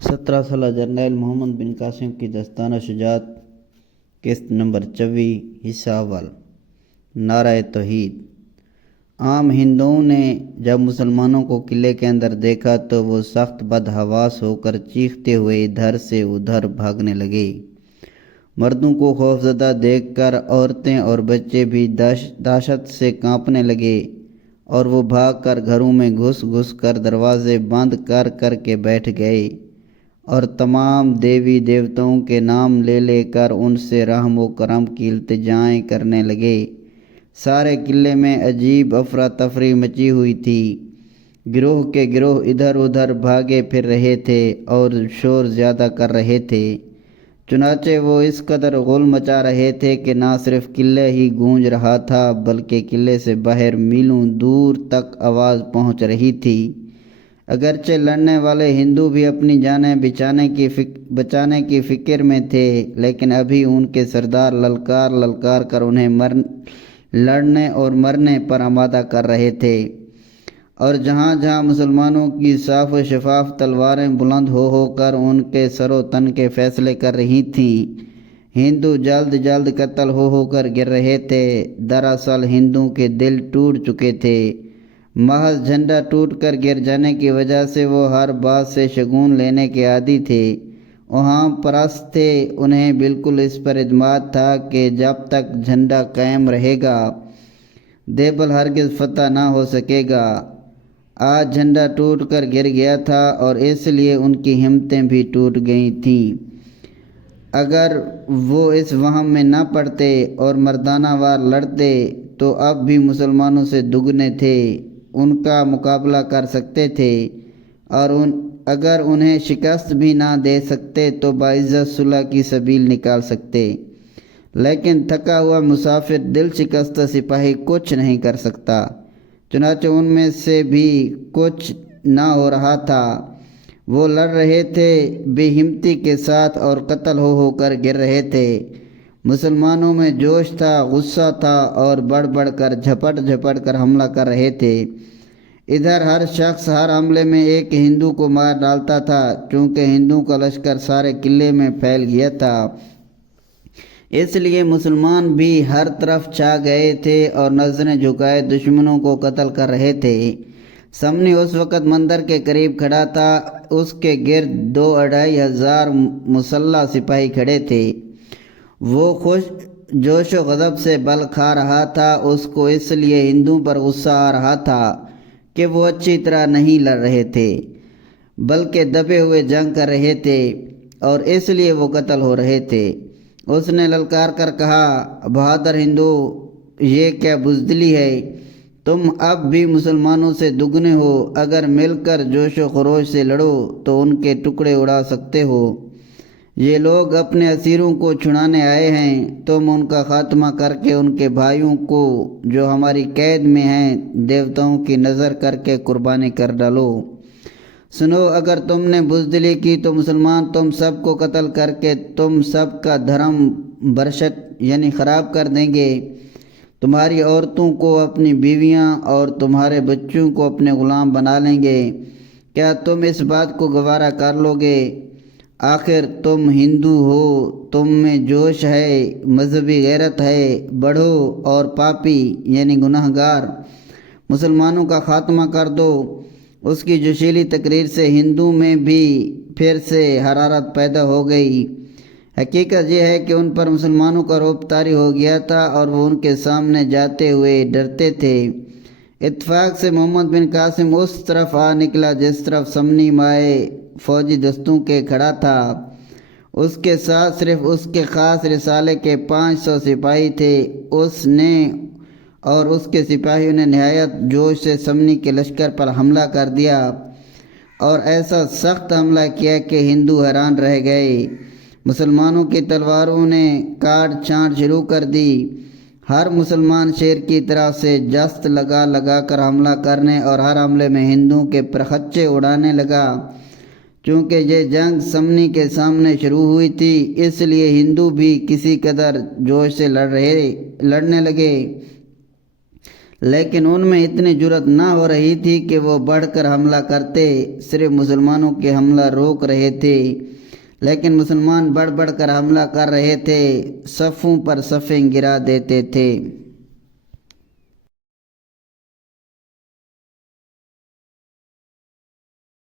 17 سالہ جرنیل محمد بن قاسم کی دستانہ شجاعت، قسط نمبر 24، حصہ اول۔ نعرہ توحید۔ عام ہندوؤں نے جب مسلمانوں کو قلعے کے اندر دیکھا تو وہ سخت بدحواس ہو کر چیختے ہوئے ادھر سے ادھر بھاگنے لگے۔ مردوں کو خوفزدہ دیکھ کر عورتیں اور بچے بھی دہشت سے کانپنے لگے اور وہ بھاگ کر گھروں میں گھس گھس کر دروازے بند کر کر کے بیٹھ گئے اور تمام دیوی دیوتاؤں کے نام لے لے کر ان سے رحم و کرم کی التجائیں کرنے لگے۔ سارے قلعے میں عجیب افراتفری مچی ہوئی تھی۔ گروہ کے گروہ ادھر ادھر بھاگے پھر رہے تھے اور شور زیادہ کر رہے تھے۔ چنانچہ وہ اس قدر غل مچا رہے تھے کہ نہ صرف قلعہ ہی گونج رہا تھا بلکہ قلعے سے باہر میلوں دور تک آواز پہنچ رہی تھی۔ اگرچہ لڑنے والے ہندو بھی اپنی جانیں بچانے کی فکر میں تھے، لیکن ابھی ان کے سردار للکار للکار کر انہیں لڑنے اور مرنے پر آمادہ کر رہے تھے، اور جہاں جہاں مسلمانوں کی صاف و شفاف تلواریں بلند ہو کر ان کے سر و تن کے فیصلے کر رہی تھیں، ہندو جلد جلد قتل ہو کر گر رہے تھے۔ دراصل ہندوؤں کے دل ٹوٹ چکے تھے۔ محض جھنڈا ٹوٹ کر گر جانے کی وجہ سے وہ ہر بات سے شگون لینے کے عادی تھے۔ وہاں پرست تھے، انہیں بالکل اس پر اعتماد تھا کہ جب تک جھنڈا قائم رہے گا دیبل ہرگز فتح نہ ہو سکے گا۔ آج جھنڈا ٹوٹ کر گر گیا تھا اور اس لیے ان کی ہمتیں بھی ٹوٹ گئی تھیں۔ اگر وہ اس وہم میں نہ پڑتے اور مردانہ وار لڑتے تو اب بھی مسلمانوں سے دگنے تھے، ان کا مقابلہ کر سکتے تھے، اور اگر انہیں شکست بھی نہ دے سکتے تو باعزت صلح کی سبیل نکال سکتے، لیکن تھکا ہوا مسافر دل شکستہ سپاہی کچھ نہیں کر سکتا۔ چنانچہ ان میں سے بھی کچھ نہ ہو رہا تھا۔ وہ لڑ رہے تھے بے ہمتی کے ساتھ اور قتل ہو کر گر رہے تھے۔ مسلمانوں میں جوش تھا، غصہ تھا اور بڑھ بڑھ کر جھپٹ کر حملہ کر رہے تھے۔ ادھر ہر شخص ہر حملے میں ایک ہندو کو مار ڈالتا تھا، چونکہ ہندوؤں کا لشکر سارے قلعے میں پھیل گیا تھا، اس لیے مسلمان بھی ہر طرف چھا گئے تھے اور نظریں جھکائے دشمنوں کو قتل کر رہے تھے۔ سمنی اس وقت مندر کے قریب کھڑا تھا، اس کے گرد 2-2.5 ہزار مسلح سپاہی کھڑے تھے۔ وہ جوش و غضب سے بل کھا رہا تھا۔ اس کو اس لیے ہندوؤں پر غصہ آ رہا تھا کہ وہ اچھی طرح نہیں لڑ رہے تھے بلکہ دبے ہوئے جنگ کر رہے تھے، اور اس لیے وہ قتل ہو رہے تھے۔ اس نے للکار کر کہا، بہادر ہندو، یہ کیا بزدلی ہے؟ تم اب بھی مسلمانوں سے دگنے ہو۔ اگر مل کر جوش و خروش سے لڑو تو ان کے ٹکڑے اڑا سکتے ہو۔ یہ لوگ اپنے اسیروں کو چھڑانے آئے ہیں، تم ان کا خاتمہ کر کے ان کے بھائیوں کو جو ہماری قید میں ہیں دیوتاؤں کی نظر کر کے قربانی کر ڈالو۔ سنو، اگر تم نے بزدلی کی تو مسلمان تم سب کو قتل کر کے تم سب کا دھرم برشت یعنی خراب کر دیں گے، تمہاری عورتوں کو اپنی بیویاں اور تمہارے بچوں کو اپنے غلام بنا لیں گے۔ کیا تم اس بات کو گوارا کر لو گے؟ آخر تم ہندو ہو، تم میں جوش ہے، مذہبی غیرت ہے۔ بڑھو اور پاپی یعنی گناہ گار مسلمانوں کا خاتمہ کر دو۔ اس کی جوشیلی تقریر سے ہندو میں بھی پھر سے حرارت پیدا ہو گئی۔ حقیقت یہ ہے کہ ان پر مسلمانوں کا رعب طاری ہو گیا تھا اور وہ ان کے سامنے جاتے ہوئے ڈرتے تھے۔ اتفاق سے محمد بن قاسم اس طرف آ نکلا جس طرف سمنی مائے فوجی دستوں کے کھڑا تھا۔ اس کے ساتھ صرف اس کے خاص رسالے کے 500 سپاہی تھے۔ اس نے اور اس کے سپاہیوں نے نہایت جوش سے سمنی کے لشکر پر حملہ کر دیا اور ایسا سخت حملہ کیا کہ ہندو حیران رہ گئے۔ مسلمانوں کی تلواروں نے کاٹ چھانٹ شروع کر دی۔ ہر مسلمان شیر کی طرح سے جست لگا کر حملہ کرنے اور ہر حملے میں ہندوؤں کے پرخچے اڑانے لگا۔ چونکہ یہ جنگ سمنی کے سامنے شروع ہوئی تھی، اس لیے ہندو بھی کسی قدر جوش سے لڑنے لگے، لیکن ان میں اتنی جرأت نہ ہو رہی تھی کہ وہ بڑھ کر حملہ کرتے، صرف مسلمانوں کے حملہ روک رہے تھے، لیکن مسلمان بڑھ بڑھ کر حملہ کر رہے تھے، صفوں پر صفیں گرا دیتے تھے۔